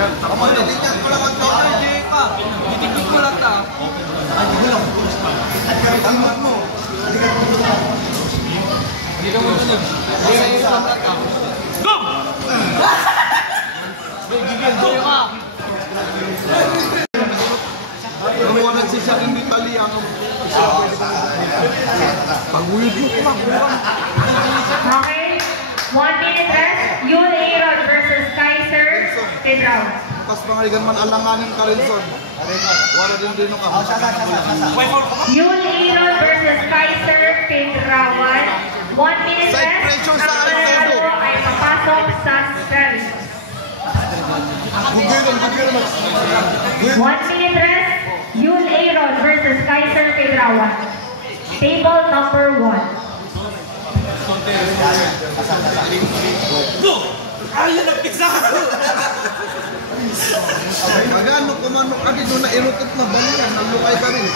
Pamalilinyan ko lang ang tao. Titiktik mo lang ta. Ay, hindi lang. At karitangan mo. Hindi ka mo sunod. Hindi ka yung lang ta. Go! Gigil ka. Namuwanan si Siya hindi tali ang pag-uyod mo ko lang. Okay. 1 minute rest. Yul Aaron versus Kaiser Pedrao. Pas pangaligan man alanganin ka rin son. Wala din ka. Yul Aaron versus Kaiser Pedrao. 1 minute Side rest. pressure sa Ang Alfredo. manalo ay papasok sa service. Bugil. 1 minute rest. Yul Aaron versus Kaiser Pedrao. Table number 1. Go! Ayun ang pizza! Magano kumano agad nung nairutot na balian, nalukay ka rin.